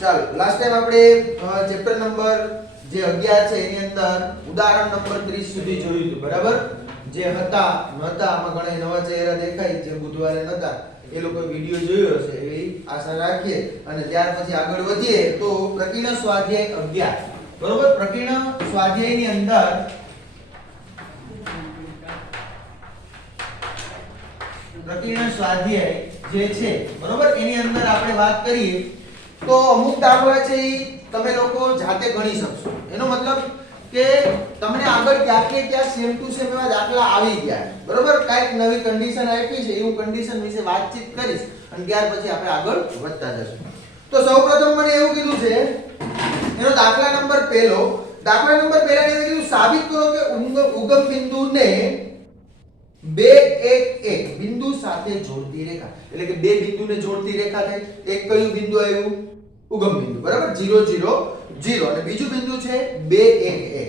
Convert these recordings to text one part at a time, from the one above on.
ચાલો last time આપણે chapter number જે 11 છે એની અંદર ઉદાહરણ નંબર 30 સુધી જોયું હતું બરાબર. જે હતા નહોતા આમાં ઘણા નવા ચહેરા દેખાય જે બુધવારે નહોતા એ લોકો વિડિયો જોયો હશે એવી આશા રાખીએ. અને ત્યાર પછી આગળ વધીએ તો પ્રકીર્ણ સ્વાધ્યાય 11 બરોબર. પ્રકીર્ણ સ્વાધ્યાયની અંદર પ્રકીર્ણ સ્વાધ્યાય જે છે બરોબર એની અંદર આપણે વાત કરીએ તો અમુક દાખલા છે ઈ તમે લોકો જાતે ગણી શકશો. એનો મતલબ કે તમને આગળ ક્યાંક ને ક્યાંક સેમ ટુ સેમ એવા દાખલા આવી ગયા બરોબર. કાઈક નવી કન્ડિશન આપી છે એવું કન્ડિશન વિશે વાતચીત કરીશ અને ત્યાર પછી આપણે આગળ વધતા જશું. તો સૌપ્રથમ મને એવું કીધું છે એનો દાખલા નંબર પહેલો ની અંદર કીધું સાબિત કરો કે ઉગમ બિંદુને 2 1 1 બિંદુ સાથે જોડતી રેખા એટલે કે બે બિંદુને જોડતી રેખા થાય. એક કયું બિંદુ આવ્યું? ઉગમ બિંદુ બરાબર 0 0 0 અને બીજું બિંદુ છે 2 1 1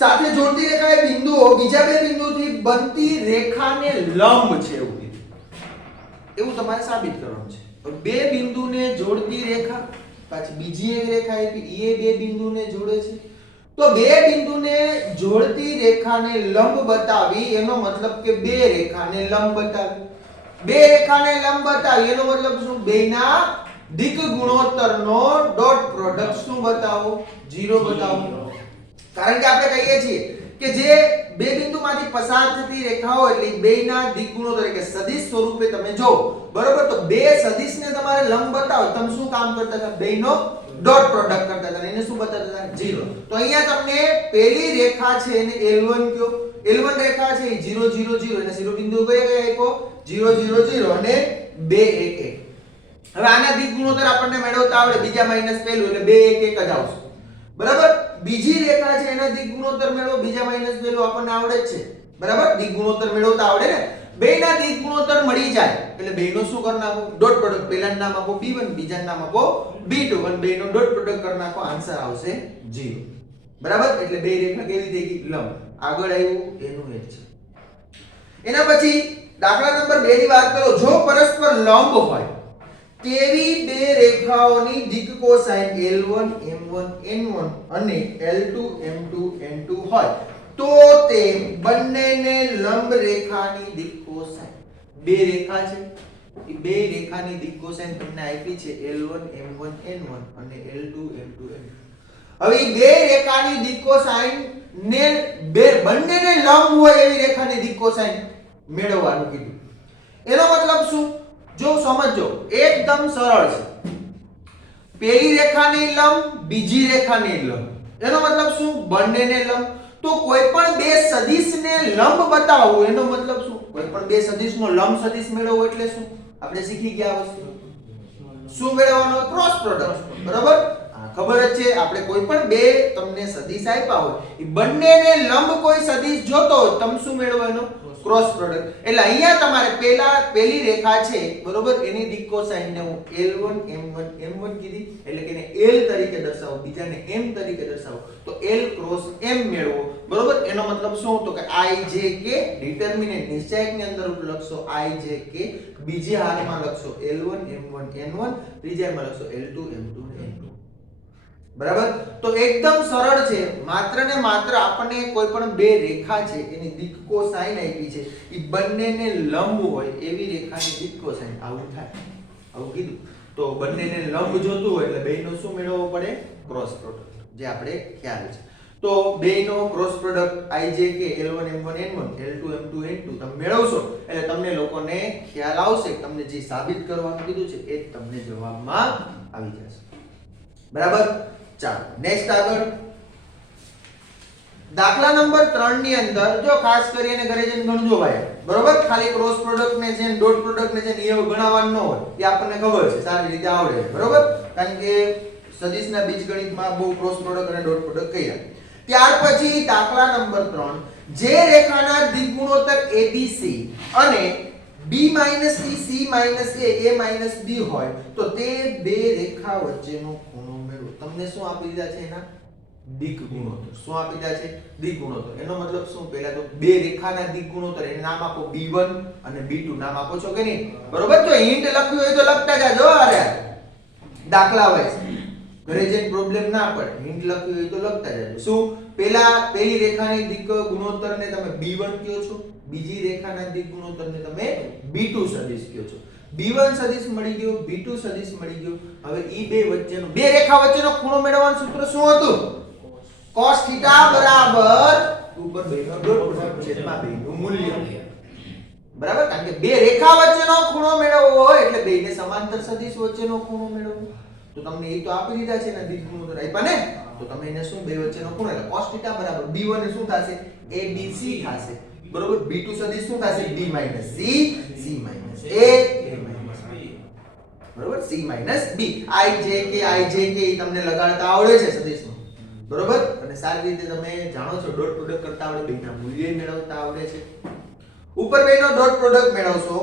સાથે જોડતી રેખા એ બિંદુઓ બીજા બે બિંદુથી બનતી રેખાને લંબ છે એવું કીધું. એવું તમારે સાબિત કરવાનું છે. બે બિંદુને જોડતી રેખા પાછી બીજી એક રેખા આપી એ બે બિંદુને જોડે છે તો બે બિંદુને જોડતી રેખાને લંબ બતાવી એનો મતલબ કે બે રેખાને લંબ બતાવી. બે રેખાને લંબ બતાવી એનો મતલબ શું? બેના દિક ગુણોત્તરનો ડોટ પ્રોડક્ટ શું બતાવો? 0 બતાવો. કારણ કે આપણે કહીએ છીએ કે જે બે બિંદુમાંથી પસાર થતી રેખાઓ એટલે બેના દિક ગુણોત્તર એટલે સદિશ સ્વરૂપે તમે જો બરોબર. તો બે સદિશને તમારે લંબ બતાવો તમે શું કામ કરતા હતા? બેનો ડોટ પ્રોડક્ટ કરતા હતા. એને શું બતાવતા હતા? 0. તો અહીંયા તમને પહેલી રેખા છે એને L1 કયો. L1 રેખા છે એ 0 0 0 એને શિરોબિંદુ કયો આપ્યો? 0 0 0 અને 2 1 1. હવે આના દિક ગુણોત્તર આપણને મેળવતા આવડે બીજા માઈનસ પહેલું એટલે 2 1 1 જ આવશે બરાબર. બીજી રેખા છે એના દિક ગુણોત્તર મેળવો બીજા માઈનસ પહેલું આપણને આવડે જ છે બરાબર. દિક ગુણોત્તર મેળવતા આવડે ને. બેના દિક ગુણોત્તર મળી જાય એટલે બેનો શું કરી નાખો? Dot product. પહેલાનું નામ આપો B1 બીજાનું નામ આપો B2 અને બેનો ડોટ પ્રોડક્ટ કરી નાખો આન્સર આવશે 0 બરાબર. એટલે બે રેખા કેવી થઈ ગઈ? લંબ. આગળ આવ્યું એનું એક છે. એના પછી દાખલા નંબર 2 ની વાત કરો. જો પરસ્પર લંબ હોય તેવી બે રેખાઓની દિક કોસાઇન L1 M1 N1 અને L2 M2 N2 હોય તો તે બંનેને લંબ રેખાની દિક કોસાઇન. બે રેખા છે એ બે રેખાની દિક કોસાઇન તમને આપી છે L1 M1 N1 અને L2 M2 N2. હવે બે રેખાની દિક કોસાઇન ને બંનેને લંબ હોય એવી રેખાની દિક કોસાઇન મેળવવાનું કીધું. એનો મતલબ શું? જો સમજો એકદમ સરળ છે. પહેલી રેખાની લંબ બીજી રેખાની લંબ એનો મતલબ શું? બંનેને લંબ. તો કોઈ પણ બે સદિશને લંબ બતાવવું એનો મતલબ શું? કોઈ પણ બે સદિશનો લંબ સદિશ મેળવવો એટલે શું? આપણે શીખી ગયા વસ્તુ શું મેળવવાનો? ક્રોસ પ્રોડક્ટ બરાબર. ખબર જ છે આપણે કોઈ પણ બે તમને સદિશ આપ્યા હોય એ બંનેને લંબ કોઈ સદિશ જોતો હોય તમે શું મેળવવાનો? Cross product. એટલે અહીંયા તમારે પહેલી રેખા છે બરોબર એની દિક કોસાઇન ને હું L1 M1 M1 કીધી એટલે કે એને L તરીકે દર્શાવો બીજાને M તરીકે દર્શાવો તો L ક્રોસ M મેળવો બરોબર. એનો મતલબ શું? તો કે IJK ડિટર્મિનન્ટ નિશ્ચાયકની અંદર લખશો IJK બીજી હારમાં લખશો L1 M1 N1 ત્રીજા હારમાં લખશો L2 M2 N2 બરાબર. તો એકદમ સરળ છે. માત્ર ને માત્ર આપણને કોઈ પણ બે રેખા છે એની દિક કોસાઇન આપી છે એ બંનેને લંબ હોય એવી રેખાની દિક કોસાઇન આવું થાય આવું કીધું. તો બંનેને લંબ જોતું હોય એટલે બેયનો શું મેળવવો પડે? ક્રોસ પ્રોડક્ટ જે આપણે ખ્યાલ છે. તો બેયનો cross product IJK L1 M1 N1 L2 M2 N2 તમે મેળવશો એટલે તમને લોકોને ખ્યાલ આવશે તમને જે સાબિત કરવાનું કીધું છે એ તમને જવાબમાં આવી જશે બરાબર. ચાલો નેક્સ્ટ આગળ દાખલા નંબર 3 ની અંદર જો ખાસ કરીને ઘરે જઈને ગણજો ભાઈ બરોબર. ખાલી ક્રોસ પ્રોડક્ટ ને છે ડોટ પ્રોડક્ટ ને છે એ ગણવાનું ન હોય એ આપણને ખબર છે સારી રીતે આવડે બરોબર. કારણ કે સદિશના બીજગણિતમાં બહુ ક્રોસ પ્રોડક્ટ અને ડોટ પ્રોડક્ટ કર્યા. ત્યાર પછી દાખલા નંબર 3 જે રેખાના દિક ગુણોત્તર ABC અને B - C C - A A - B હોય તો તે બે રેખા વચ્ચેનો ખૂણો મેળવો. તમને શું આપી દીધા છે? એના દિક ગુણોત્તર. શું આપી દીધા છે? દિક ગુણોત્તર. એનો મતલબ શું? પહેલા તો બે રેખાના દિક ગુણોત્તર એને નામ આપો B1 અને B2 નામ આપો છો કે નહીં બરોબર. તો હિન્ટ લખ્યું હોય તો લખતા જાજો. દાખલા વાઇઝ ઘરે જઈને પ્રોબ્લેમ ના પડે, હિન્ટ લખવી હોય તો લખતા જજો. શું પેલી રેખાની દિક્ ગુણોત્તરને તમે b1 કહો છો, બીજી રેખાના દિક્ ગુણોત્તરને તમે b2 સદિશ કહો છો. b1 સદિશ મળી ગયો, b2 સદિશ મળી ગયો. હવે ઈ બે રેખા વચ્ચેનો ખૂણો મેળવવાનું સૂત્ર શું હતું? cos θ બરાબર ઉપર બેનો ડોટ પ્રોડક્ટ છેદમાં બેનું મૂલ્ય. બરાબર, કારણ કે બે રેખા વચ્ચેનો ખૂણો મેળવવો હોય એટલે બેને સમાંતર સદિશ વચ્ચેનો ખૂણો મેળવવો. તો તમને એ તો આપી દીધા છે ને દિક્ ગુણોત્તર આપ્યા ને, તો તમે એને શું બે વચ્ચેનો ખૂણો એટલે cos θ બરાબર b1 એ શું થશે? abc થશે. બરોબર, b2 સદિશ શું થશે? b c, c a, બરોબર, c b. I j k તમને લગાડતા આવડે છે સદિશમાં, બરોબર, અને સારી રીતે તમે જાણો છો ડોટ પ્રોડક્ટ કરતા આવડે, બેના મૂલ્ય મેળવતા આવડે છે. ઉપર બેનો ડોટ પ્રોડક્ટ મેળવશો,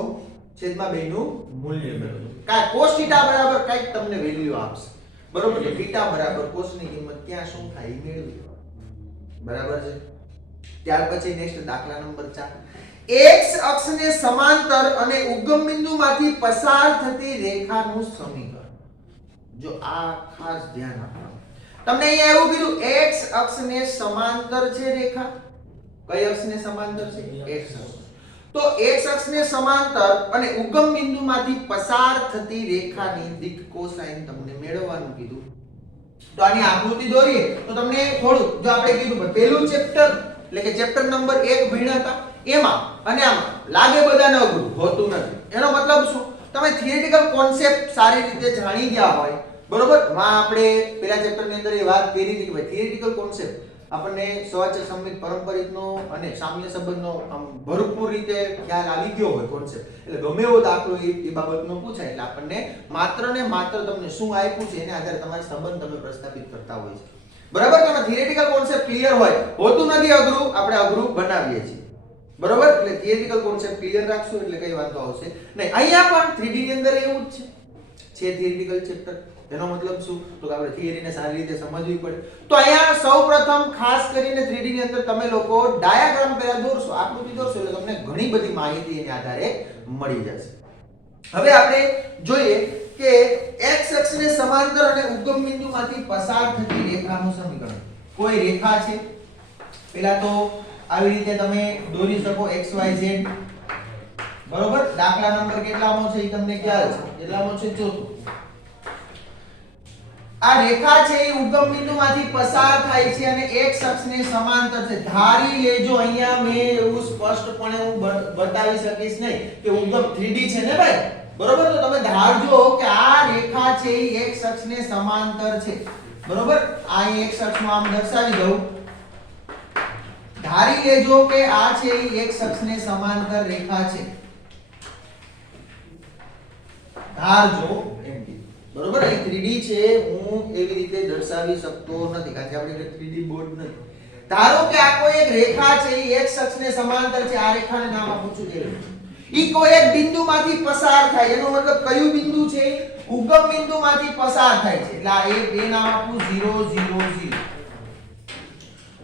છેદમાં બેનું મૂલ્ય મેળવશો. કાય cos θ બરાબર કઈક તમને વેલ્યુ આપશે, બરોબર, તો θ બરાબર cos ની કિંમત ક્યાં શું થાય એ મેળવી લો. બરાબર છે. ત્યાર પછી નેક્સ્ટ દાખલા નંબર 4. x અક્ષને સમાંતર અને ઉગમ બિંદુમાંથી પસાર થતી રેખાનું સમીકરણ. જો આ ખાસ ધ્યાન આપવાનું. તમને અહીંયા એવું કીધું x અક્ષને સમાંતર છે રેખા. કઈ અક્ષને સમાંતર છે? x અક્ષ. તો x અક્ષને સમાંતર અને ઉગમ બિંદુમાંથી પસાર થતી રેખાની દિક્ કોસાઇન તમને મેળવવાનું કીધું. તો આની આકૃતિ દોરીએ તો તમને થોડું, જો આપણે કીધું પહેલું ચેપ્ટર એટલે કે ચેપ્ટર નંબર 1 ભણ્યા હતા એમાં અને આમાં લાગે બધાને અઘરું હોતું નથી. એનો મતલબ શું? તમે થિયરિટિકલ કોન્સેપ્ટ સારી રીતે જાણી ગયા હોય, બરોબર. માં આપણે પહેલા ચેપ્ટર ની અંદર એ વાત કરી હતી કે ભાઈ થિયરિટિકલ કોન્સેપ્ટ આપણને સવાચક સંમિત પરંપરિતનો અને સામ્ય સંબંધનો ભરપૂર રીતે ખ્યાલ આવી ગયો હોય કોન્સેપ્ટ, એટલે ગમે એવો દાખલો એ બાબતનો પૂછાય એટલે આપણને માત્ર ને માત્ર તમને શું આપ્યું છે એના આધારે તમારે સંબંધ તમે પ્રસ્થાપિત કરતા હોય છે. બરાબર, તમે થિયરિટિકલ કોન્સેપ્ટ ક્લિયર હોય, હોતું નથી અઘરું, આપણે અઘરું બનાવીએ છીએ. બરોબર, એટલે થિયરિટિકલ કોન્સેપ્ટ ક્લિયર રાખશો એટલે કઈ વાંધો આવશે નહીં. અહીંયા પણ 3D ની અંદર એવું જ છે થિયરિટિકલ ચેપ્ટર. એનો મતલબ શું? તો કે આપણે થિયરીને સારી રીતે સમજવી પડે. તો અહીંયા સૌપ્રથમ ખાસ કરીને 3D ની અંદર તમે લોકો ડાયાગ્રામ પહેલા દોરશો, આકૃતિ દોરશો એટલે તમને ઘણી બધી માહિતી એના આધારે મળી જશે. હવે આપણે જોઈએ કે x અક્ષને સમાંતર અને ઉગમ બિંદુમાંથી પસાર થતી રેખાનું સમીકરણ. કોઈ રેખા છે, પહેલા તો આવી રીતે તમે દોરી શકો x y z, બરોબર. દાખલા નંબર કેટલામો છે એ તમને ખ્યાલ છે? કેટલામો છે? ચોથો. આ રેખા છે એ ઉગમ બિંદુમાંથી પસાર થાય છે અને x અક્ષને સમાંતર છે. ધારી લેજો, અહીંયા મેં એવું સ્પષ્ટપણે હું બતાવી શકીશ નહીં કે ઉગમ 3D છે ને ભાઈ, બરોબર. તો તમે ધારજો કે આ રેખા છે એ x અક્ષને સમાંતર છે, બરોબર. આ x અક્ષમાં આમ દર્શાવી દઉં. ધારી લેજો કે આ છે એ x અક્ષને સમાંતર રેખા છે. ધારજો એમ કે, બરોબર. અહીં 3D છે, હું એવી રીતે દર્શાવી શકતો નથી કારણ કે આપણે 3D બોર્ડ નથી. ધારો કે આ કોઈ એક રેખા છે એ x અક્ષને સમાંતર છે. આ રેખાને નામ આપું છું કે ઈ કોઈ એક બિંદુમાંથી પસાર થાય. એનો મતલબ કયું બિંદુ છે? ઉગમ બિંદુમાંથી પસાર થાય છે. એટલે આ એક બે નામ આપું 0 0 0,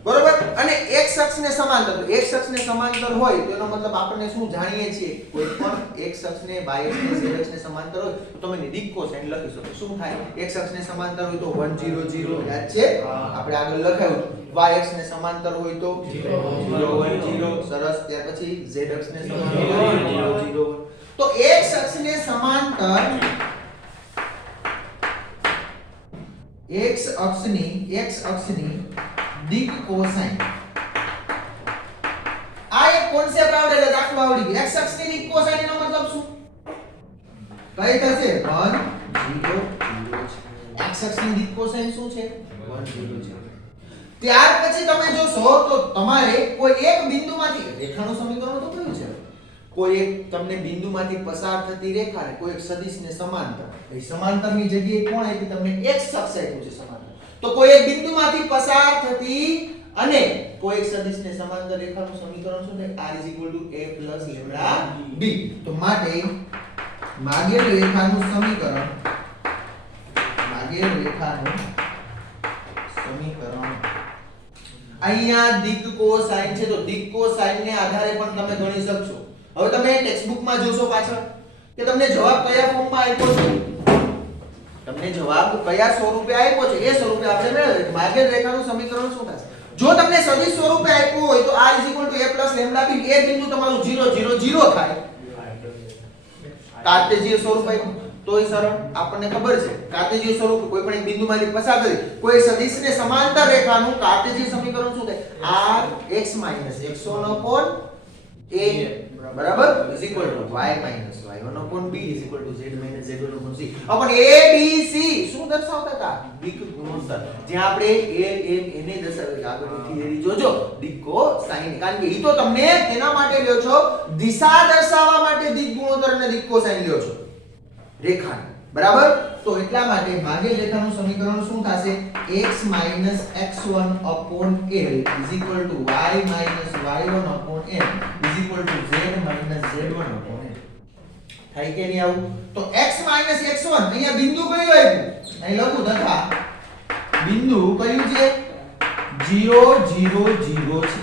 બરોબર. અને x અક્ષને સમાંતર, તો x અક્ષને સમાંતર હોય તો એનો મતલબ આપણે શું જાણીએ છીએ? કોઈ પણ x અક્ષને y અક્ષને z અક્ષને સમાંતર હોય તો તમે દિક્ કોસાઇન લખી શકો. શું થાય? x અક્ષને સમાંતર હોય તો 1 0 0, યાદ છે? આપણે આગળ લખાયું. y અક્ષને સમાંતર હોય તો 0 1 0, સરસ. ત્યાર પછી z અક્ષને સમાંતર હોય 0 0 1. તો x અક્ષને સમાંતર x અક્ષની દિક્ કોસાઇન. આ એક કોન્સેપ્ટ આવડે એટલે દાખલો આવડી ગયો. x અક્ષની દિક્ કોસાઇન એનો મતલબ શું? કઈ થશે? 1 0 0. x અક્ષની દિક્ કોસાઇન શું છે? 1 0 છે. ત્યાર પછી તમે જોશો તો તમારે કોઈ એક બિંદુમાંથી રેખાનું સમીકરણ તો કયું છે? કોઈ એક તમને બિંદુમાંથી પસાર થતી રેખા ને કોઈ એક સદિશને સમાંતર. એ સમાંતરની જગ્યાએ કોણ આપી? તમને x અક્ષ આપ્યું છે સમાંતર. તો કોઈ એક બિંદુમાંથી પસાર થતી અને કોઈ એક સદિશને સમાંતર રેખાનું સમીકરણ શું થાય? r a + λb. તો માટે માગેલ રેખાનું સમીકરણ અહીંયા દિક્ કોસાઇન છે, તો દિક્ કોસાઇન ને આધારે પણ તમે ગણી શકશો. હવે તમે ટેક્સ્ટ બુકમાં જોશો પાછળ કે તમને જવાબ કયા ફોર્મમાં આપ્યો છે. તમને અને જવાબ કયા સ્વરૂપે આપ્યો છે એ સ્વરૂપે આપણે મેળવીએ. માગેલ રેખાનું સમીકરણ શું થશે? જો તમને સદિશ સ્વરૂપે આપ્યું હોય તો r = a + λb એ બિંદુ તમારું 0 0 0 થાય. કાર્ટેશિય સ્વરૂપ આપ્યું તોય સરળ. આપણને ખબર છે કાર્ટેશિય સ્વરૂપ કોઈ પણ એક બિંદુમાંથી પસાર કરી કોઈ સદિશને સમાંતર રેખાનું કાર્ટેશિય સમીકરણ શું થાય? r x - x1/a બરાબર = y - y1/b = z - z1/c. Upon a b c શું દર્શાવતા હતા? દિક્ ગુણોત્તર. જ્યાં આપણે a m એને દર્શાવી આગળની થિયરી જોજો દિક્ કોસાઇન, કારણ કે ઈ તો તમને તેના માટે લ્યો છો દિશા દર્શાવવા માટે દિક્ ગુણોત્તર અને દિક્ કોસાઇન લ્યો છો રેખા. બરાબર? તો એટલા માટે માગેલ રેખાનું સમીકરણ શું થશે? x - x1/l = y - y1/n = z - z1/n. થાય કે નહીં આવું? તો x - x1 અહીંયા બિંદુ કયું આપ્યું? અહીં લખું તથા બિંદુ કયું છે? 0 0 0 છે.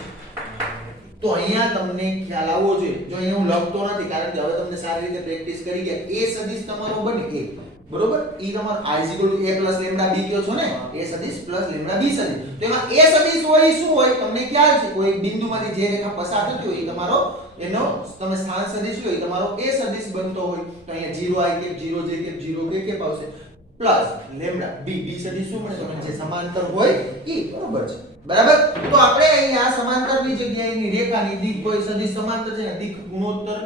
તો અહીંયા તમને ખ્યાલ આવવો જોઈએ. જો અહીંયા હું લખતો નથી કારણ કે હવે તમને સારી રીતે પ્રેક્ટિસ કરી ગયા. a સદિશ તમારો બને a, બરોબર? ઈ તમારો r = a + λb કયો છો ને? a સદિશ + λb સદિશ. તો એમાં a સદિશ હોય શું હોય તમને ખ્યાલ છે? કોઈ બિંદુમાંથી જે રેખા પસાર થતી હોય એ તમારો એનો તમે સ્થાન સદિશ હોય તમારો a સદિશ બનતો હોય. તો અહીંયા 0 i cap 0 j cap 0 k cap આવશે પ્લસ લેમ્ડા b સદિશ શું મળે? તમને જે સમાંતર હોય ઈ બરોબર છે. બરાબર? તો આપણે અહીંયા સમાંતરની જગ્યાએ એની રેખાની દિક્ કોઈ સદિશ સમાંતર છે ને દિક્ ગુણોત્તર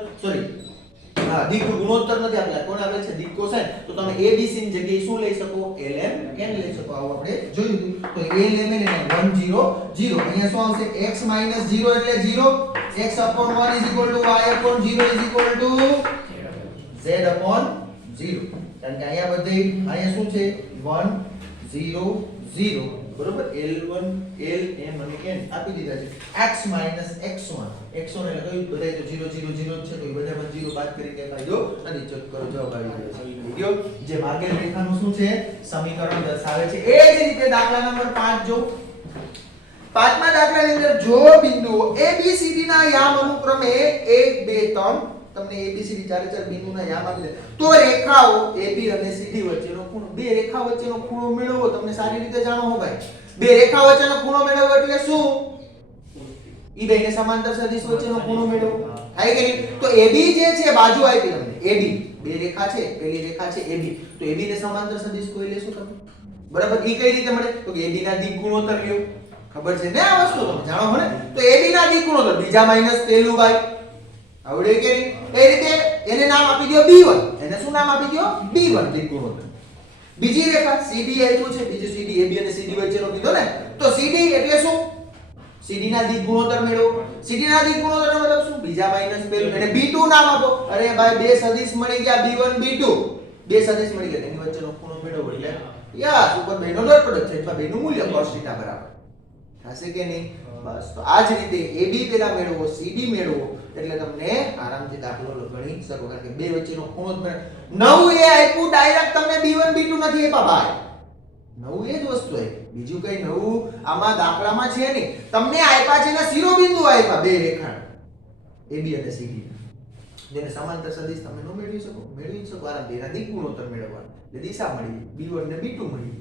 દિક્ ગુણોત્તર નથી આપેલા. કોણ આપેલ છે? દિક્ કોસાઇન. તો તમે a b c ની જગ્યાએ શું લઈ શકો? ln n લઈ શકો. આવું આપણે જોયું હતું. તો ln n 1 0 0 અહીંયા શું આવશે? x - 0 એટલે 0 x/1 y/0 z/0. કારણ કે અહીંયા બધે અહીંયા શું છે? 1 0 0 બરોબર? L1 L M અને N આપી દીધા છે. x - x1 x1 એટલે કયું? બધાય તો 0 0 0 છે. તો એ બધામાં 0 બાદ કરી કે ફાયદો નથી. ચેક કરો જવાબ આવી ગયો છે. વિડિયો જે માગેલ રેખાનું શું છે? સમીકરણ દર્શાવે છે. એ જ રીતે દાખલા નંબર 5 જો. પાંચમા દાખલાની અંદર જો બિંદુઓ a b c d ના યામ અનુક્રમે 1 2 3 તમને a b c d ચારે ચાર બિંદુના યામ આપી દે તો રેખાઓ ab અને cd વચ્ચેનો ખૂણો, બે રેખા વચ્ચેનો ખૂણો મેળવો. તમને સારી રીતે જાણો હો ભાઈ. બે રેખા વચ્ચેનો ખૂણો મેળવવો એટલે શું? ઈ બેને સમાંતર સદિશ વચ્ચેનો ખૂણો મેળવો. થાય કે નહીં? તો ab જે છે બાજુ આપી તમને ab, બે રેખા છે, પહેલી રેખા છે ab. તો ab ને સમાંતર સદિશ કોઈ લેશો તમે. બરાબર? ઈ કઈ રીતે મળે? તો કે ab ના દિક્ ગુણોત્તર લ્યો. ખબર છે ને આ વસ્તુ તમે જાણો હો ને? તો ab ના દિક્ ગુણોત્તર બીજા માઈનસ પહેલું ભાઈ. આવડે કે નહીં? એ રીતે એને નામ આપી દો b1. એને શું નામ આપી દો? b1 દિક્ ગુણોત્તર. બીજી રેખા cd આપ્યું છે. બીજું cd ab અને cd વચ્ચેનો કીધો ને? તો cd એટલે શું? cd ના દિક્ ગુણોત્તર મેળવો. cd ના દિક્ ગુણોત્તરનો મતલબ શું? બીજા માઈનસ પહેલું. એને b2 નામ આપો. અરે ભાઈ બે સદિશ મળી ગયા b1 b2. બે સદિશ મળી ગયા તેની વચ્ચેનો ખૂણો મેળવો એટલે યાર ઉપર બેનો ડોટ પ્રોડક્ટ છે એટલે બેનું મૂલ્ય cos θ બરાબર થશે કે નહીં? બસ તો આ જ રીતે AB પેલા મેળવો, CD મેળવો એટલે તમને આરામથી દાખલો ગણી શકો. કારણ કે બે વચ્ચેનો ખૂણો જ નવું એ આપ્યું ડાયરેક્ટ તમને B1 B2 નથી આપ્યા ભાઈ. નવું એ જ વસ્તુ છે, બીજું કઈ નવું આમાં દાખલામાં છે નહીં. તમને આપ્યા છે ને શિરોબિંદુ આપ્યા બે રેખા AB અને CD જેને સમાંતર સદિશ તમે નો મેળવી શકો. મેળવી શકો આરામથી. એના દિક્ ગુણોત્તર મેળવવા એટલે દિશા મળી B1 ને B2 મળી.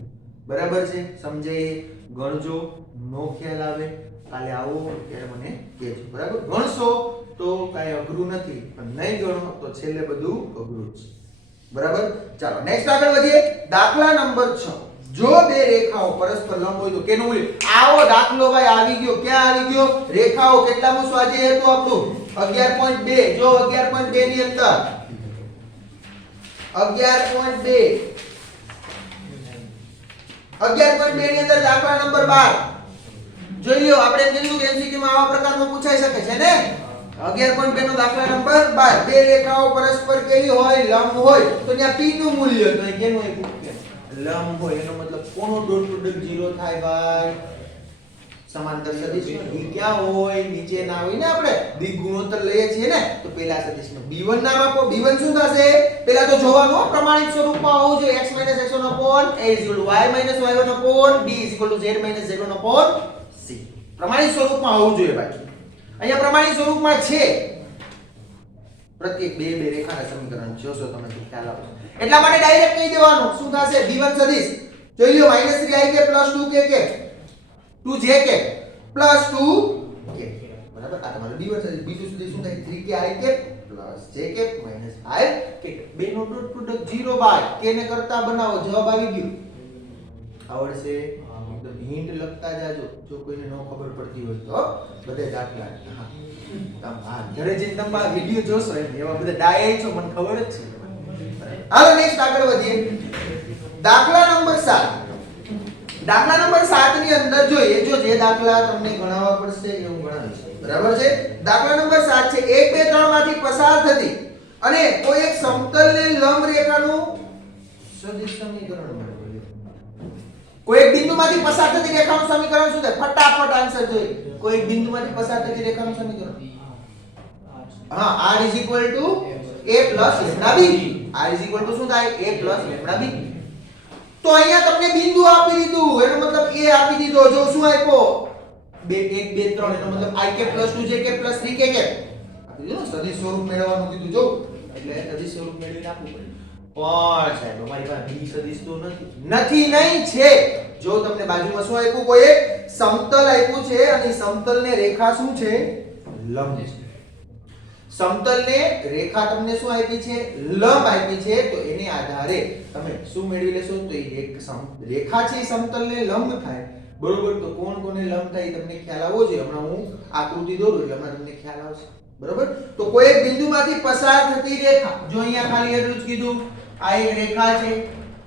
બરાબર છે? સમજાય? ગણજો. નો ખ્યાલ આવે કાલે આવો ત્યારે મને કહેજો. બરાબર? ગણશો તો કાઈ અઘરું નથી, પણ નહીં ગણો તો છેલ્લે બધું અઘરું છે. બરાબર? ચાલો નેક્સ્ટ આગળ વધીએ. દાખલા નંબર 6. જો બે રેખાઓ પરસ્પર લંબ હોય તો કેનું મૂલ્ય? આવો દાખલો ભાઈ આવી ગયો. ક્યાં આવી ગયો? રેખાઓ કેટલામું સ્વાધ્યાય હતું આપણું? 11.2. જો 11.2 ની અંદર 11.2 ની અંદર દાખલા નંબર 12 જોઈ લો. આપણે એમ કીધું કે MCQ માં આવા પ્રકારનું પૂછાઈ શકે છે ને? 11.2 નો દાખલા નંબર 12. બે રેખાઓ પરસ્પર કેવી હોય? લંબ હોય. તો ત્યાં p નું મૂલ્ય તો કેનું આપ્યું? લંબ હોય. એનો મતલબ કોનો ડોટ પ્રોડક્ટ 0 થાય ભાઈ? સમાંતર સદિશનો. ઈ ક્યાં હોય? નીચે ના હોય ને? આપણે દિક્ ગુણોત્તર લઈએ છીએ ને? તો પહેલા સદિશનો b1 નામ આપો. b1 શું થશે? પહેલા તો જોવાનું પ્રમાણિત સ્વરૂપમાં હોવું જોઈએ. x - x1 a y - y1 b z - z1 c. પ્રમાણિત સ્વરૂપમાં હોવું જોઈએ ભાઈ. અહીંયા પ્રમાણિત સ્વરૂપમાં છે. પ્રત્યેક બે બે રેખાના સમીકરણ જોશો તમે તો ખ્યાલ આવશે. એટલા માટે ડાયરેક્ટ કહી દેવાનું શું થશે b1 સદિશ જોઈ લ્યો -3ik + 2kk 2jk + 2k બરાબર આ તમારું b1 સદિશ બીજું સદિશ શું થાય 3kik + jk - 5k બે નો ડોટ પ્રોડક્ટ 0 બાય k ને કરતા બનાવો જવાબ આવી ગયો આવડશે એકદમ હિન્ટ લખતા જાજો જો કોઈને ન ખબર પડતી હોય તો બધે દાખલા હા ઘરે જઈને તમે આ વિડિયો જોશો એવા બધા ડાય છો મને ખબર જ છે હાલો નેક્સ્ટ આગળ વધીએ દાખલા નંબર 7 દાખલા નંબર 7 ની અંદર જોઈએ જો જે દાખલા તમને ગણાવવા પડશે એ હું ગણાવીશ બરાબર છે દાખલા નંબર 7 છે 1 2 3 માંથી પસાર થતી અને કોઈ એક સમતલને લંબ રેખાનું સદિશ સમીકરણ મળે કોઈ એક બિંદુમાંથી પસાર થતી રેખાનું સમીકરણ શું છે ફટાફટ આન્સર જોઈએ કોઈ એક બિંદુમાંથી પસાર થતી રેખાનું સમીકરણ હા r a + λb r શું થાય a + λb તો અહીંયા તમને બિંદુ આપી દીધું એનો મતલબ a આપી દીધો જો શું આપ્યો 2 1 2 3 એનો મતલબ ik + 2jk + 3kk આપી દીધું સદિશ સ્વરૂપ મેળવવાનું કીધું જો એટલે સદિશ સ્વરૂપ મેળવીને આપવું પડે પણ સાહેબ અમારી પાસે બીજી સદિશ તો નથી નહીં છે જો તમને બાજુમાં શું આપ્યું કોઈ એક સમતલ આપ્યું છે અને સમતલને રેખા શું છે લંબ છે સમતલને રેખા તમને શું આપી છે લંબ આપી છે તો એને આધારે તમે શું મેળવી લેશો તો એક રેખા છે સમતલને લંબ થાય બરોબર તો કોણ કોને લંબ થાય તમને ખ્યાલ આવવો જોઈએ હમણાં હું આકૃતિ દોરું એટલે હમણાં તમને ખ્યાલ આવશે બરોબર તો કોઈ એક બિંદુમાંથી પસાર થતી રેખા જો અહીંયા ખાલી એટલું જ કીધું આ એક રેખા છે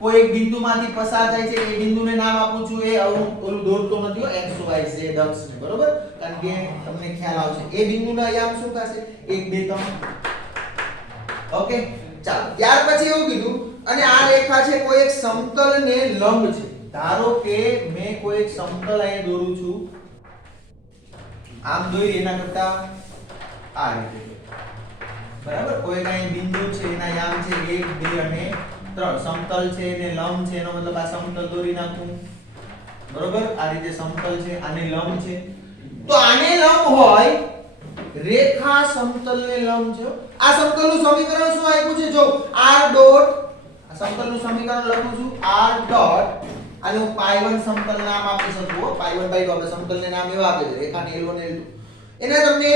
કોઈ એક બિંદુમાંથી પસાર થાય છે એ બિંદુને નામ આપું છું એ ઓલું દોરતો નથી x y z અક્ષ ને બરોબર કારણ કે તમને ખ્યાલ આવશે એ બિંદુના યામ શું થશે 1 2 3 ઓકે ચાલો ત્યાર પછી એવું કીધું અને આ રેખા છે કોઈ એક સમતલને લંબ છે ધારો કે મેં કોઈ એક સમતલ અહીંયા દોરું છું આમ દોરી એના કરતા આ રીતે બરાબર કોઈ કઈ બિંદુ છે એના યામ છે 1 2 અને 3 સમતલ છે ને લંબ છે એનો મતલબ આ સમતલ દોરી નાખું બરોબર આ રીતે સમતલ છે આને લંબ છે તો આને લંબ હોય રેખા સમતલને લંબ છે આ સમતલનું સમીકરણ શું આપ્યું છે જો r ડોટ આ સમતલનું સમીકરણ લખું છું r ડોટ આને હું π1 સમતલ નામ આપી શકું π1/2 આપણે સમતલને નામ એવા આપે છે રેખાને l1 l2 એને તમને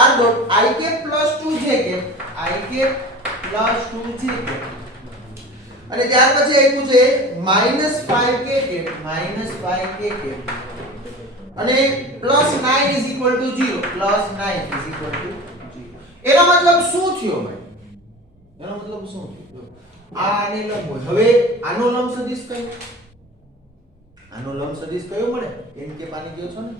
r dot ik + 2jk ik + 2jk અને ત્યાર પછી આપ્યું છે -5kk -5kk અને +9 = 0 +9 = 0 એનો મતલબ શું થયો ભાઈ એનો મતલબ શું થયો આ આને લંબ હોય હવે આનો લંબ સદિશ કયો આનો લંબ સદિશ કયો મળે એમ કે પાણી ગયો છો ને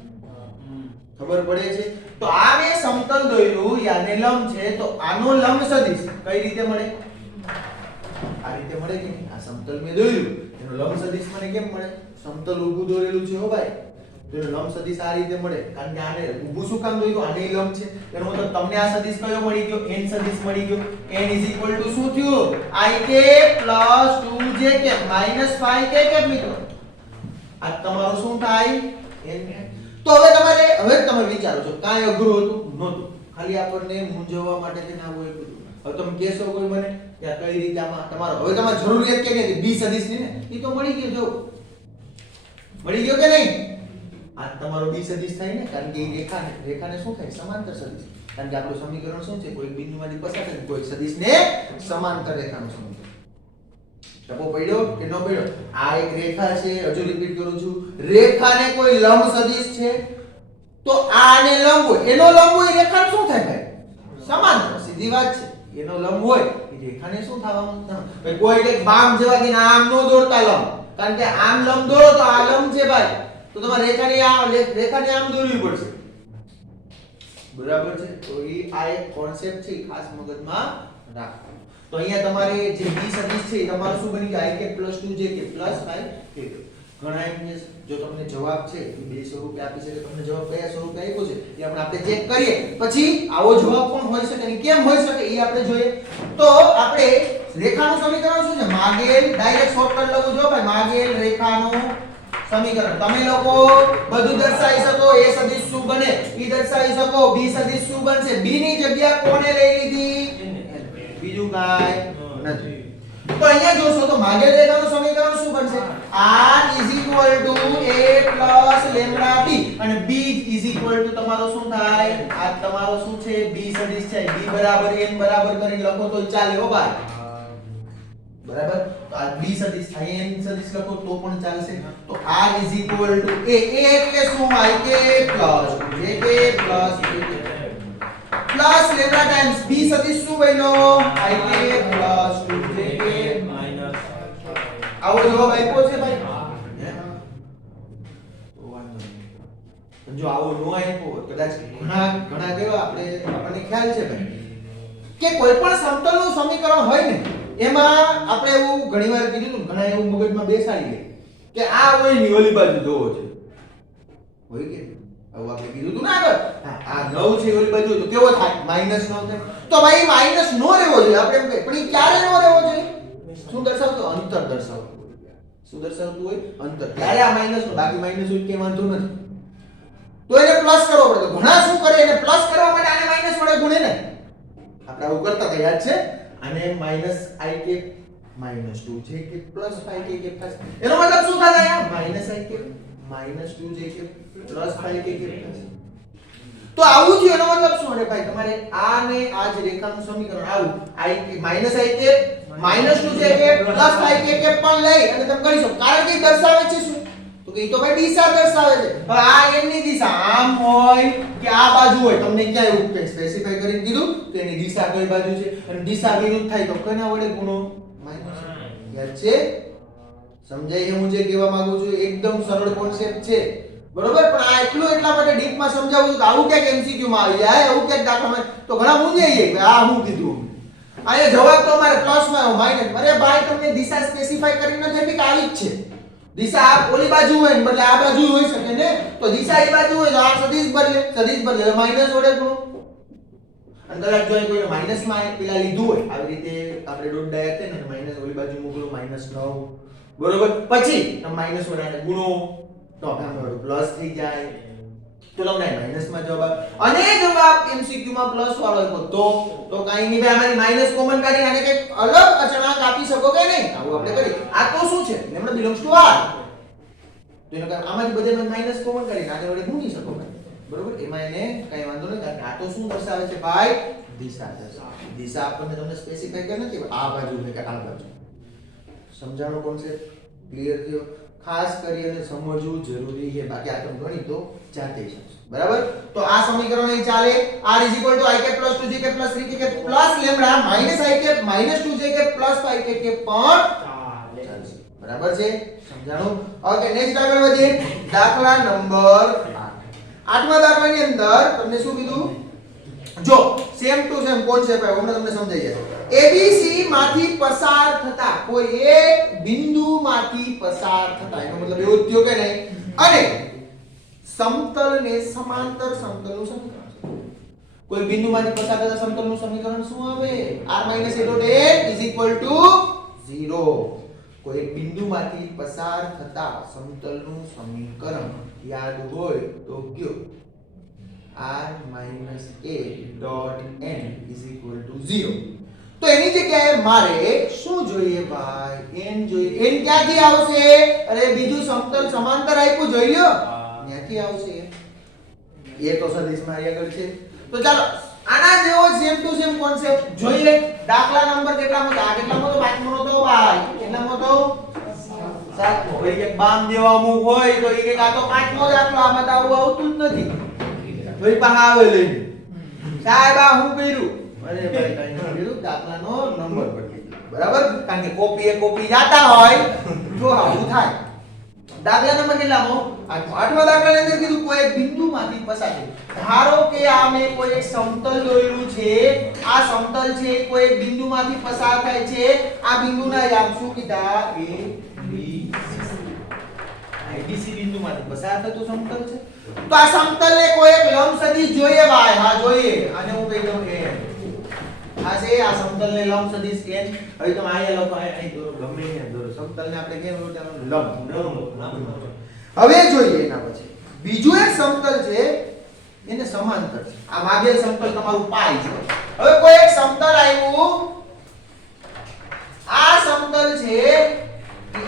ખબર પડે છે તો આ મેં સમતલ દોર્યું યાને લંબ છે તો આનો લંબ સદિશ કઈ રીતે મળે આ રીતે મળે કે નહીં આ સમતલ મેં દોર્યું એનો લંબ સદિશ મને કેમ મળે સમતલ ઊભું દોરેલું છે હો ભાઈ તો એનો લંબ સદિશ આ રીતે મળે કારણ કે આને ઊભું શું કામ દોર્યું આને લંબ છે એનો મતલબ તમને આ સદિશ કયો મળી ગયો n સદિશ મળી ગયો n = શું થયું ik + 2jk -5kk મિત્રો આ તમારું શું થાય n તો હવે તમે વિચારો છો કાંઈ અઘરું હતું નહોતું ખાલી આપણને મૂંઝવવા માટે કે ના હોય બધું હવે તમે કહેશો કોઈ મને કે આ કઈ રીતે આમાં તમારો હવે તમારે જરૂરિયાત કે નહીં b સદિશ ની ને એ તો મળી ગયો જો મળી ગયો કે નહીં આ તમારો b સદિશ થાય ને કારણ કે એ રેખાને શું થાય સમાંતર સદિશ કારણ કે આપણું સમીકરણ શું છે કોઈ બિંદુમાંથી પસાર થાય કોઈ સદિશને સમાંતર રેખાનું સમીકરણ ટપો પડ્યો કે ન પડ્યો આ એક રેખા છે હજુ રિપીટ કરું છું રેખાને કોઈ લંબ સદિશ છે તો આને લંબ હોય એનો લંબ હોય રેખાને શું થાય ભાઈ સમાંતર સીધી વાત છે એનો લંબ હોય એ રેખાને શું થવાનું ભાઈ કોઈ એક બામ જેવા કે આમ નો દોરતા લંબ કારણ કે આમ લંબ દોરો તો આ લંબ છે ભાઈ તો તમારે રેખાને આમ દોરવી પડશે બરાબર છે તો આ એક કોન્સેપ્ટ છે ખાસ મગજમાં રાખો તો અહીંયા તમારે જે b સદિશ છે તમારું શું બની ગયું ik + 2jk + 5kk ઘણા એમ જો તમને જવાબ છે એ બે સ્વરૂપે આપી છે તમને જવાબ કયા સ્વરૂપે આપ્યો છે એ આપણે ચેક કરીએ પછી આવો જવાબ પણ હોઈ શકે અને કેમ હોઈ શકે એ આપણે જોઈએ તો આપણે રેખાનું સમીકરણ શું છે માગેલ ડાયરેક્ટ શોર્ટકટ લખું જો ભાઈ માગેલ રેખાનું સમીકરણ તમે લોકો બધું દર્શાવી શકો a સદિશ શું બને b દર્શાવી શકો b સદિશ શું બનશે b ની જગ્યા કોને લઈ લીધી બીજું કાઈ નથી તો અહીંયા જોશો તો માગેલ રેખાનું સમીકરણ શું બનશે? r = a + લેમ્બડા b અને b = તમારો શું થાય? આ તમારો શું છે? b સદિશ છે. b બરાબર n બરાબર કરી લખો તો ચાલે હો ભાઈ. બરાબર? તો આ b સદિશ થાય, n સદિશ લખો તો પણ ચાલશે. તો r = a એટલે શું? ik + jk + plus lambda times b સદિશ શું બન્યો? ik + 2jk માઈનસ આવો જવાબ આપ્યો છે ભાઈ. તો વાંધો નહીં. જો આવો નો આપ્યો કદાચ ઘણા કેવા આપણને ખ્યાલ છે ભાઈ કે કોઈ પણ સમતલનું સમીકરણ હોય ને એમાં આપણે એવું ઘણીવાર કીધું, ઘણા એવું મગજમાં બેસાડી લે કે આ હોય ની ઓલી બાજુ જોવો છે. હોય કે આવું આપણે કીધું હતું ને આગળ. આ 9 છે ઓલી બાજુ તો કેવો થાય? -9 થાય. તો ભાઈ માઈનસ નો રહેવો જોઈએ આપણે એમ કહે, પણ એ ક્યારે નો રહેવો જોઈએ? શું દર્શાવતો? અંતર દર્શાવતો. શું દર્શાવતું હોય? અંતર. ત્યારે આ માઈનસ નો, બાકી માઈનસ હોય કે વાંધો નથી. તો એને પ્લસ કરવો પડે. તો ઘણા શું કરે? એને પ્લસ કરવા માટે આને માઈનસ વડે ગુણે ને. આપણે આવું કરતા હતા, યાદ છે? આને -ik -2jk + 5jk થશે. એનો મતલબ શું થાય? અહીંયા -ik -2jk + 5jk થશે. તો આવું થયું. એનો મતલબ શું? અરે ભાઈ તમારે આ ને આ જ રેખાનું સમીકરણ આવું ik -2jk + 5jk પણ લઈ અને તમે કરી શકો. કારણ કે દર્શાવે છે શું? તો કે તો ભાઈ દિશા દર્શાવે છે. હવે આ n ની દિશા આમ હોય કે આ બાજુ હોય, તમને ક્યાં એવું સ્પેસિફાઈ કરીને કીધું કે એની દિશા કઈ બાજુ છે અને દિશા વિરુદ્ધ થાય તો કોના વડે ગુણો? માઈનસ. યાદ છે? સમજાય હું જે કહેવા માંગુ છું? એકદમ સરળ કોન્સેપ્ટ છે. બરોબર? પણ આ એટલા માટે ડીપમાં સમજાવું છું કે આવું ક્યાંક એમસીક્યુ માં આવી જાય, આવું ક્યાંક દાખલામાં તો ઘણા મૂંઝાઈ જાય કે આ હું કીધું. અહીંયા જવાબ તો અમારે પ્લસ માં માઈનસ. અરે ભાઈ તમને દિશા સ્પેસિફાઈ કરી નથી આપી કે આવી જ છે. દિશા આ ઓલી બાજુ હોય ને બદલે આ બાજુ હોઈ શકે ને. તો દિશા એ બાજુ હોય તો આ સદિશ બદલે માઈનસ વડે ગુણો. અને કદાચ જો કોઈ માઈનસ માં પેલા લીધું હોય આવી રીતે આપણે ડોટ ડાયરેક્ટ છે ને માઈનસ ઓલી બાજુ મોકલો -9. બરોબર? પછી તમે માઈનસ વડે ગુણો તો આપણને પ્લસ થઈ જાય. તો તમને માઈનસ માં જવાબ આવે. અને જવાબ એમસીક્યુ માં પ્લસ વાળો હોય તો કાઈ નહીં ભાઈ, આમાંથી માઈનસ કોમન કાઢીને આને કંઈક અલગ અચળાંક આપી શકો કે નહીં? આવું આપણે કરી. આ તો શું છે? Lambda belongs to r. તો એનો કારણ આમાંથી બધેમાં માઈનસ કોમન કાઢીને આને વડે ગુણી શકો ભાઈ. બરોબર? એમાં એને કઈ વાંધો નહીં, કારણ કે આ તો શું દર્શાવે છે ભાઈ? દિશા દર્શાવે. દિશા આપણને તમને સ્પેસિફાઈ કરી નથી આ બાજુ કે આ બાજુ. સમજાણો કોન્સેપ્ટ? ક્લિયર થયો? ખાસ કરીને સમજવું જરૂરી છે, બાકી આ તમે ગણિત તો જાતે જ. બરાબર? તો આ સમીકરણ અહીં ચાલે. r = ik + 2jk + 3jk + lambda -ik -2jk + 5jk પણ ચાલશે. બરાબર છે? સમજાણું? ઓકે, નેક્સ્ટ આગળ વધીએ. દાખલા નંબર 8. 8મા દાખલાની અંદર તમને શું કીધું? જો સેમ ટુ સેમ કોન્સેપ્ટ આવ્યો, હમણાં તમને સમજાઈ જશે. ABC માંથી પસાર થતા કોઈ એક બિંદુમાંથી પસાર થતા, એનો મતલબ એવો થયો કે નહીં? અને સમતલને સમાંતર સમતલનું સમીકરણ છે. કોઈ બિંદુમાંથી પસાર થતા સમતલનું સમીકરણ શું આવે? r - a.n = 0. કોઈ એક બિંદુમાંથી પસાર થતા સમતલનું સમીકરણ યાદ હોય તો કયો? r - a.n = 0. તો એની જગ્યાએ મારે શું જોઈએ ભાઈ? n જોઈએ. n ક્યાંથી આવશે? અરે બીજું સમતલ સમાંતર આપ્યું જોઈ લો, ત્યાંથી આવશે. એ તો સદિશમાં આગળ છે. તો ચાલો આના જેવો સેમ ટુ સેમ કોન્સેપ્ટ જોઈએ. દાખલા નંબર કેટલામો? આ કેટલામો? તો 5મો તો ભાઈ. કેટલામો તો? 7મો. ભાઈ એક બામ જેવા અમુક હોય તો એ આ તો 5મો દાખલો, આમાં તો આવું આવતું જ નથી. ભાઈ પાહા આવે લઈને સાહેબ આ હું કર્યું? અરે ભાઈ કઈ ન કર્યું, દાખલાનો નંબર બદલી દીધો. બરાબર? કારણ કે કોપી જાતા હોય તો આવું થાય. દાખલા નંબર કેટલામો? 8મા દાખલાની અંદર કીધું કોઈ એક બિંદુમાંથી પસાર થાય. ધારો કે આ મેં કોઈ એક સમતલ દોર્યું છે. આ સમતલ છે કોઈ એક બિંદુમાંથી પસાર થાય છે. આ બિંદુના નામ શું કીધા? A B ABC બિંદુમાંથી પસાર થતું સમતલ છે. તો આ સમતલને કોઈ એક લંબ સદિશ જોઈએ ભાઈ. હા જોઈએ. આને હું કહી દઉં n. આ છે આ સમતલને લંબ સદિશ n. હવે તમે અહીંયા લખો, અહીં દોરો, ગમે ત્યાં દોરો. સમતલને આપણે કેમ બોલતા? લંબ. હવે જોઈએ એના પછી બીજું એક સમતલ છે, એને સમાંતર છે. આ માગેલ સમતલ તમારું પાય છે. હવે કોઈ એક સમતલ આવ્યું, આ સમતલ છે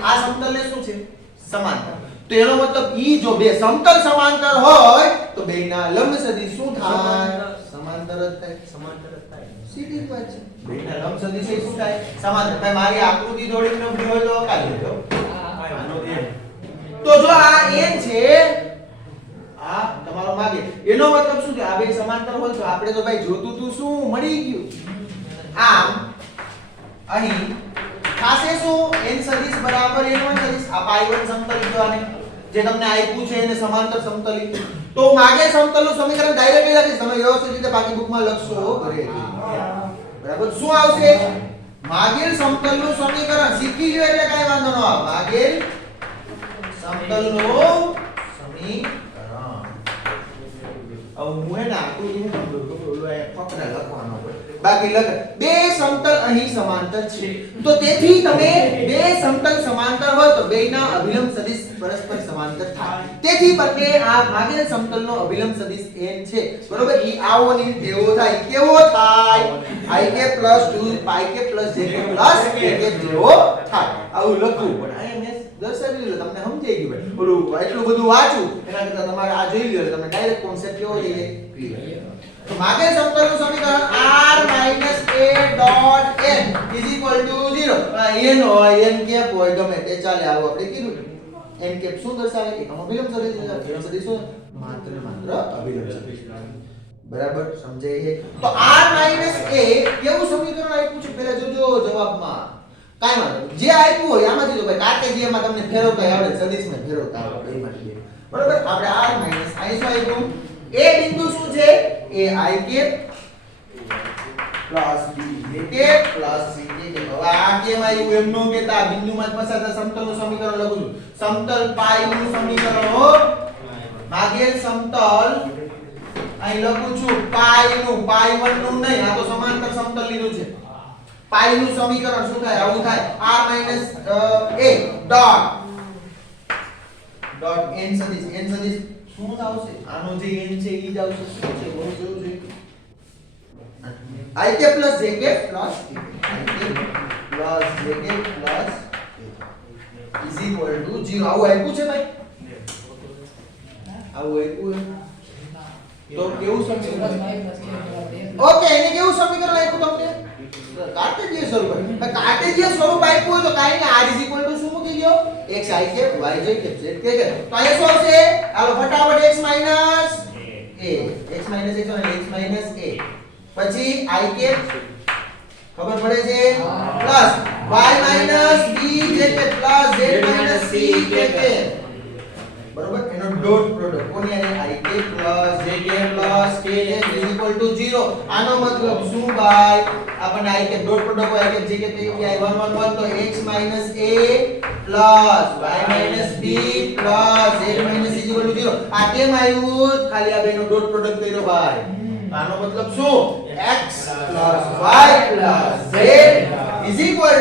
આ સમતલને શું છે સમાંતર તો એનો મતલબ ઈ જો બે સમતલ સમાંતર હોય તો બેના લંબ સદિશ શું થાય સમાંતર જ થાય સીધી જ વાત છે બેના લંબ સદિશ શું થાય સમાંતર ભાઈ મારી આકૃતિ થોડીક નબળી હોય તો કાઢી લેજો તો જો આ n છે આ તમારો માગે એનો મતલબ શું છે આ બે સમાંતર હોય તો આપણે તો ભાઈ જોતું તું શું મળી ગયું આમ અહીં ખાસે શું n સદિશ બરાબર n1 સદિશ આ પાઈ1 સમતલ જોવાને જે તમને આપ્યું છે એને સમાંતર સમતલી તો માગે સમતલનું સમીકરણ ડાયરેક્ટલી લખીશ તમે વ્યવસ્થિત રીતે બાકી બુકમાં લખશો ઘરે બરાબર શું આવશે માગેલ સમતલનું સમીકરણ શીખી ગયો એટલે કાઈ વાંધો ન આવે માગેલ સમતલનું સમીકરણ अब હું હે ને આકૃતિ હું બોલો એ ફક્ત લખવાનો પડે બાકી લખ બે સમતલ અહીં સમાંતર છે તો તેથી તમે બે સમતલ સમાંતર હોય તો બેના અભિલંબ સદિશ પરસ્પર સમાંતર થાય તેથી બંને આ માગેલ સમતલનો અભિલંબ સદિશ n છે બરોબર ઈ આવો ની તેવો થાય કેવો થાય ik 2 πk jk kk જેવો થાય આવું લખવું પણ આ મેં દર્શાવી લો તમને સમજાઈ ગયું ભાઈ બોલું એટલું બધું વાંચું એના કરતા તમારે આ જોઈ લો તમને ડાયરેક્ટ કોન્સેપ્ટ કેવો થઈ જાય ક્લિયર તો માગેલ સમતલનું સમીકરણ r - a ડોટ n = 0 આ n હોય n કેપ હોય ગમે તે ચાલે આવું આપણે કીધું n કેપ શું દર્શાવે એકમ અભિલંબ સદિશ શું માત્ર અભિલંબ સદિશ બરાબર સમજાય છે તો r - a કેવું સમીકરણ આપ્યું છે પહેલા જોજો જવાબમાં કાઈ વાંધો જે આપ્યું હોય આમાંથી તો ભાઈ કાર્ટેશિયનમાં તમને ફેરવતા આવડે સદિશને ફેરવતા આવડે બેમાંથી બે બરાબર આપણે r માઈનસ અહીં શું આપ્યું a બિંદુ શું છે a i કે પ્લસ b કે પ્લસ c કે હવે આ કેમ આવ્યું એમ નો કેતા બિંદુમાં જ પસારતા સમતલનું સમીકરણ લખું છું સમતલ પાઈ નું સમીકરણ હો માગેલ સમતલ અહીં લખું છું પાઈ નું પાઈ1 નું નહીં આ તો સમાંતર સમતલ લીધું છે પાઈ નું સમીકરણ શું થાય આવું થાય r - a ડોટ n સદિશ શું આવશે આનો જે n છે ઈ જ આવશે શું છે બહુ જોવું જોઈએ ik jk ik jk = 0 આવું આપ્યું છે ભાઈ આવું આપ્યું તો કેવું સમીકરણ ઓકે એને કેવું સમીકરણ આપ્યું તમને કાર્ટેશિયન સ્વરૂપ કાર્ટેશિયન સ્વરૂપ આપ્યું હોય તો કાઈ ને r = શું મૂકી દો x i કે y j કે z કે તો આ શું આવશે હાલો ફટાફટ x - a x - x અને x - a પછી i કે ખબર પડે છે પ્લસ y - b j કે પ્લસ z - c કે બરોબર એનો ડોટ પ્રોડક્ટ કોની આને ik jk kk = 0 આનો મતલબ શું ભાઈ આપણને ik ડોટ પ્રોડક્ટ હોય ik jk તો ai 1 1 1 તો x - a y - b z - c = 0 આ કેમ આવ્યું ખાલી આ બેનો ડોટ પ્રોડક્ટ કર્યો ભાઈ આનો મતલબ શું x y z = a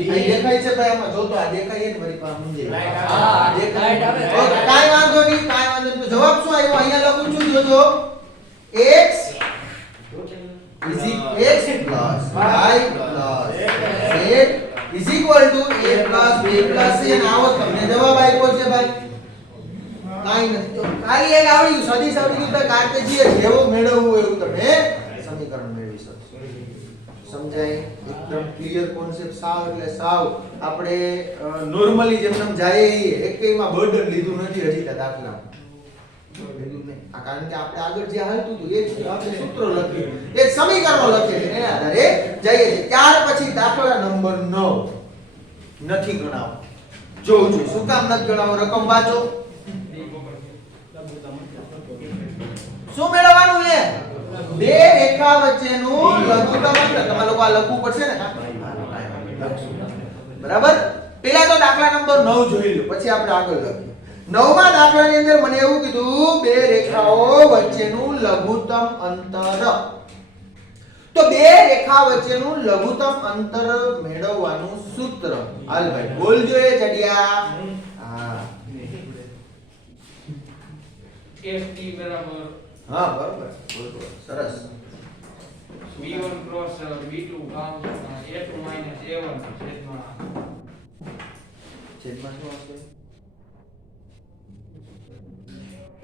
દેખાય છે ભાઈ આમાં જો તો આ દેખાય છે મારી પાસે મુંજે હા દેખાય આવે ઓકે કાઈ વાંધો નહીં તો જવાબ શું આવ્યો અહીંયા લખું છું જોજો x plus y plus z is equal to a plus b plus c અને આવો તમને જવાબ આપ્યો છે ભાઈ કાઈ નથી તો ખાલી એક આવડ્યું સદિશ આવડ્યું તો કાર્ટેશિયન જેવો મેળવવું એવું તમે સમીકરણ મેળવી શકશો સમજાય એકદમ ક્લિયર કોન્સેપ્ટ સાવ એટલે સાવ આપણે નોર્મલી જેમ નામ જાય એકેયમાં બર્ડન લીધું નથી હજી તા દાખલા લીધું નહીં આ કારણ કે આપણે આગળ જે હાલતું હતું એ આપણે સૂત્રો લખીએ એક સમીકરણો લખીએ એના આધારે જઈએ છીએ ત્યાર પછી દાખલા નંબર 9 નથી ગણાવો જોઉં છું શું કામ નથી ગણાવો રકમ વાંચો શું મેળવવાનું છે બે રેખા વચ્ચેનું લઘુત્તમ અંતર તમારે લોકો આ લખવું પડશે ને બરાબર પહેલા તો દાખલા નંબર 9 જોઈ લો પછી આપણે આગળ લખીએ 9મા દાખલાની અંદર મને એવું કીધું બે રેખાઓ વચ્ચેનું લઘુત્તમ અંતર તો બે રેખા વચ્ચેનું લઘુત્તમ અંતર મેળવવાનું સૂત્ર હાલ ભાઈ બોલજો એ જડિયા હા ft બરાબર હા બરાબર બોલ સરસ B1 cross B2 count A2 minus A1 છેદમાં છેદમાં શું આવશે?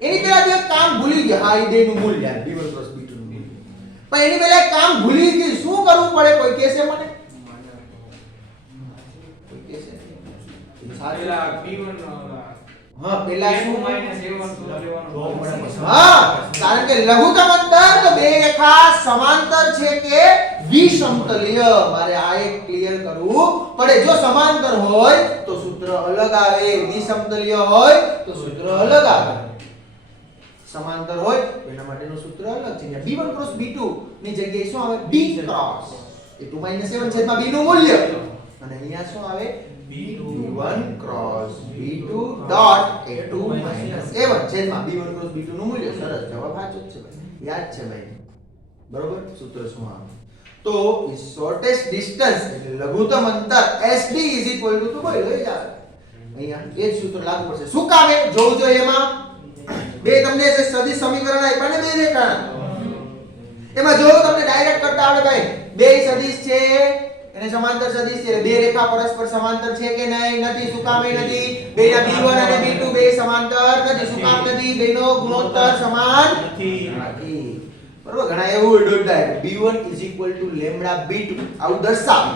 એની પહેલા જો એક કામ ભૂલી ગયા, હા એ બેનું મૂલ્ય B1 + B2 નું મૂલ્ય. પણ એની પહેલા એક કામ ભૂલી ગઈ, શું કરવું પડે કોઈ કહેશે મને? કોઈ કહેશે? પેલા B1 હા પેલા શું માઈનસ A1 તો લેવાનું. હા કારણ કે લઘુત્તમ અંતર તો બે રેખા સમાંતર છે કે વિષમતલીય, મારે આ એક ક્લિયર કરવું પડે. જો સમાંતર હોય તો સૂત્ર અલગ આવે, વિષમતલીય હોય તો સૂત્ર અલગ આવે. સમાંતર હોય તો એના માટેનું સૂત્ર અલગ છે. B1 × B2 ની જગ્યાએ શું આવે? B ક્રોસ A2 - A1 છેદમાં B નું મૂલ્ય, અને અહીંયા શું આવે? B1 × B2 dot A2 - A1 છેદમાં B1 × B2 નું મૂલ્ય. સરસ, જવાબ સાચો જ છે ભાઈ, યાદ છે ભાઈ. બરોબર, સૂત્ર શું આવે? તો શોર્ટેસ્ટ ડિસ્ટન્સ એટલે લઘુત્તમ અંતર SD = તો બોલ લઈ જાવ. અહીંયા એ જ સૂત્ર લાગુ પડશે. શું કામે જોવું જોઈએ એમાં? બે તમને જે સદિશ સમીકરણ આપ્યા ને બે રેખાના, એમાં જો તમને ડાયરેક્ટ કરતા આવડે ભાઈ, બે સદિશ છે એને સમાંતર સદિશ છે, બે રેખા પરસ્પર સમાંતર છે કે નહીં? નથી. શું કામ નથી? બેના B1 અને B2 બે સમાંતર નથી. શું કામ નથી? બેનો ગુણોત્તર સમાન નથી. બરોબર, ઘણા એવું દોડતા B1 = λ/B2 આવું દર્શાવે.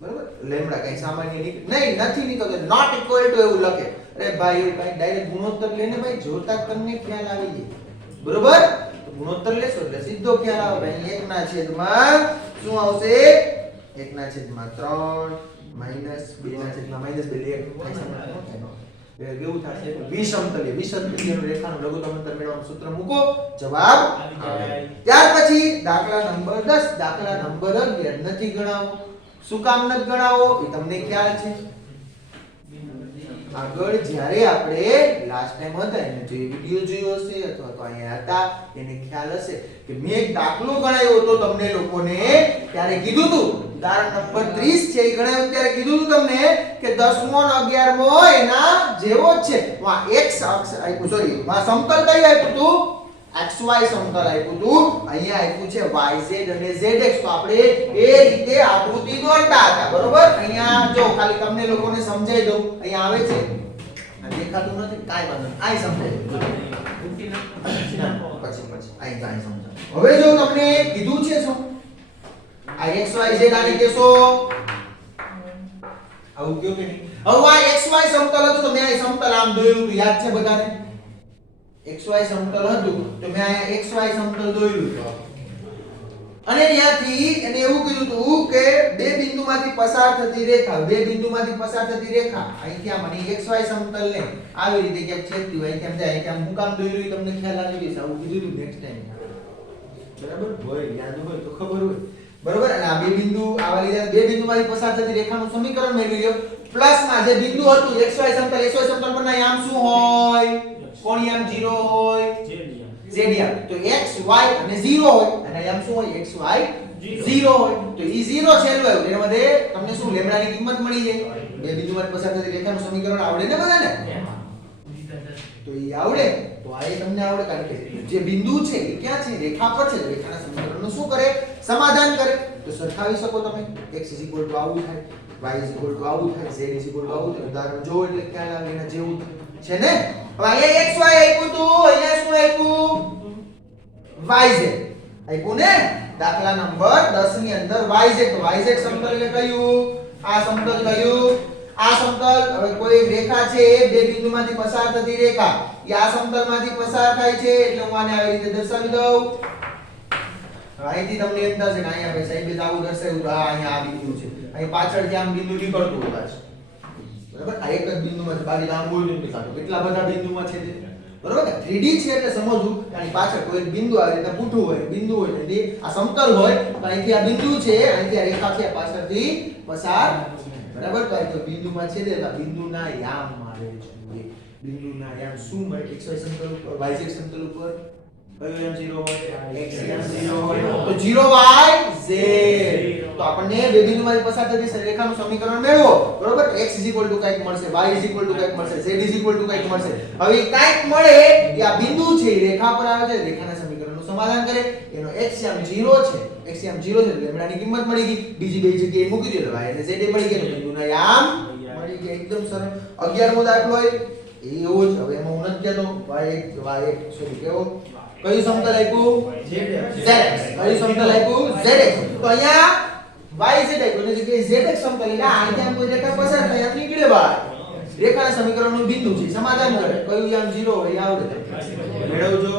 બરોબર, લેમ્બડા કઈ સામાન્ય નહીં, નથી નીકળતો, નોટ ઇક્વલ ટુ એવું લખે. અરે ભાઈ એવું કઈ ડાયરેક્ટ ગુણોત્તર લેને ભાઈ, જોતા જ તમને ખ્યાલ આવી જાય. બરોબર, તો ગુણોત્તર લેશો એટલે સીધો ખ્યાલ આવે ભાઈ. 1 ના છેદમાં શું આવશે? 1 ના છેદમાં 3 માઈનસ 2 ના છેદમાં -2 એટલે 1 કેવું થશે? વિષમતલીય. વિષમતલીય રેખાનું લઘુત્તમ અંતર મેળવવાનું સૂત્ર મૂકો, જવાબ આવે. ત્યાર પછી દાખલા નંબર 10. દાખલા નંબર 11 નથી ગણાવો. શું કામ નથી ગણાવો એ તમને ખ્યાલ છે. આગળ જ્યારે આપણે લાસ્ટ ટાઈમ હતા એને જે વિડિયો જોયો હશે અથવા તો અહીંયા હતા એને ખ્યાલ હશે કે મેં એક દાખલો ગણાવ્યો હતો તમને લોકોને. ત્યારે કીધું હતું ઉદાહરણ નંબર 30 છે એ ગણાવ્યું ત્યારે કીધું હતું તમને કે 10મો અને 11મો એના જેવો જ છે. વા x અક્ષ આપ્યું, સોરી વા સમતલ કઈ આપ્યું હતું? xy સમતલ આપ્યું હતું. અહીંયા આપ્યું છે yz અને zx. તો આપણે એ રીતે આકૃતિ દોરતા હતા. બરોબર, અહીંયા જો ખાલી તમને લોકોને સમજાઈ દઉં. અહીંયા આવે છે, આ દેખાતું નથી, કાઈ વાંધો નહીં, આઈ સમજાઈ દઉં. પછી આઈ સમજાવ. હવે જો તમને કીધું છે શું આ xy z આને કહેશો આવું કયો કે નહીં? હવે આ xy સમતલ હતું તો મેં આ સમતલ આમ દોર્યું હતું, યાદ છે બધાને? xy સમતલ હતું તો મેં અહીંયા xy સમતલ દોર્યું હતું, અને ત્યાંથી એને એવું કીધું હતું કે બે બિંદુમાંથી પસાર થતી રેખા, બે બિંદુમાંથી પસાર થતી રેખા અહીંથી આમ અને xy સમતલને આવી રીતે ક્યાંક છેદતી હોય, અહીંથી આમ જાય, અહીંથી આમ હું કામ દોર્યું તમને ખ્યાલ આવી જશે. આવું કીધું હતું નેક્સ્ટ ટાઈમ. બરાબર હોય, યાદ હોય તો ખબર હોય. બરોબર, અને આ બે બિંદુ આવા લીધે બે બિંદુમાંથી પસાર થતી રેખાનું સમીકરણ મેળવી લ્યો. પ્લસમાં જે બિંદુ હતું xy સમતલ પર ના આમ શું હોય? કોણિયામ 0 હોય, zેડિયા. તો x y અને 0 હોય, અને આમ શું હોય? x y 0 હોય. તો ઈ 0 છેલ્લું આવ્યું, એના માટે તમને શું લેમ્બડાની કિંમત મળી જાય. બે બિંદુમાંથી પસાર થતી રેખાનું સમીકરણ આવડે ને બધાને? તો ઈ આવડે તો આ તમને આવડે, કારણ કે જે બિંદુ છે એ ક્યાં છે? રેખા પર છે. રેખાના સમીકરણનું શું કરે? સમાધાન કરે. તો સરખાવી શકો તમે. x આવું થાય, y આવું થાય, z આવું થાય. ઉદાહરણ જો એટલે ખ્યાલ આવે એના જેવું છે ને. હવે અહીંયા xy આપ્યું તો અહીંયા શું આપ્યું? yz આપ્યું ને. દાખલા નંબર 10 ની અંદર yz, તો yz સમતલ એટલે કયું? આ સમતલ કયું? આ સમતલ. હવે કોઈ રેખા છે બે બિંદુમાંથી પસાર થતી રેખા, એ આ સમતલમાંથી પસાર થાય છે એટલે હું આને આવી રીતે દર્શાવી દઉં. અહીંથી તમને એમ થશે કે અહીંયા ભાઈ સાહેબે આવું દર્શાવ્યું તો અહીંયા આ બિંદુ છે, અહીં પાછળથી આમ બિંદુ નીકળતું હોય છે. બરાબર, આ એક જ બિંદુમાં છે, બાકી આમ બોલ નથી કાઢો કેટલા બધા બિંદુમાં છે. બરોબર ને? 3D છે એટલે સમજવું. આની પાછળ કોઈ એક બિંદુ આવી રીતે પૂઠું હોય, બિંદુ હોય એટલે આ સમતલ હોય તો અહીંથી આ બિંદુ છે, અહીંથી આ રેખા છે પાછળથી પસાર. બરાબર, તો અહીં તો બિંદુમાં છે એટલે બિંદુના યામ મારે છે. બિંદુના યામ શું મળે? xy સમતલ ઉપર, yz સમતલ ઉપર કયો યામ 0 હોય? x યામ 0 હોય. તો 0 y z. તો આપણને બે બિંદુમાંથી પસાર થતી રેખાનું સમીકરણ મેળવો. બરોબર, x કંઈક મળશે, y કંઈક મળશે, z કંઈક મળશે. હવે કંઈક મળે એ આ બિંદુ છે, રેખા પર આવે છે, રેખાના સમીકરણનું સમાધાન કરે. એનો એક્સિયમ 0 છે. એક્સિયમ 0 છે એટલે લેમ્ડાની કિંમત મળી ગઈ. બીજી બે જગ્યાએ મૂકી દો એટલે y અને z એ મળી ગયા. તો બિંદુના યામ મળી ગયા. એકદમ સરળ. 11મો દાખલો હોય એવો જ. હવે એમાં હું નથી કહેતો y સોરી કેવો કયું સમતલ આપ્યું? zx. કયું સમતલ આપ્યું? zx. તો અહીંયા y z આપ્યું એટલે કે zx સમતલ એટલે આની આમ કોઈ રેખા પસાર થાય આમ નીકળે બહાર. રેખાના સમીકરણનું બિંદુ છે. સમાધાન કરે. કયું યામ 0 હોય આવડે મેળવજો.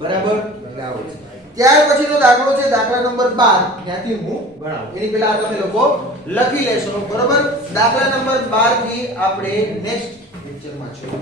બરાબર એટલે આવડે. ત્યાર પછીનો દાખલો છે દાખલા નંબર 12. ત્યાંથી હું ગણાવું. એની પહેલા આ તમે લોકો લખી લેશો. બરાબર. દાખલા નંબર 12 થી આપણે નેક્સ્ટ લેક્ચરમાં છીએ.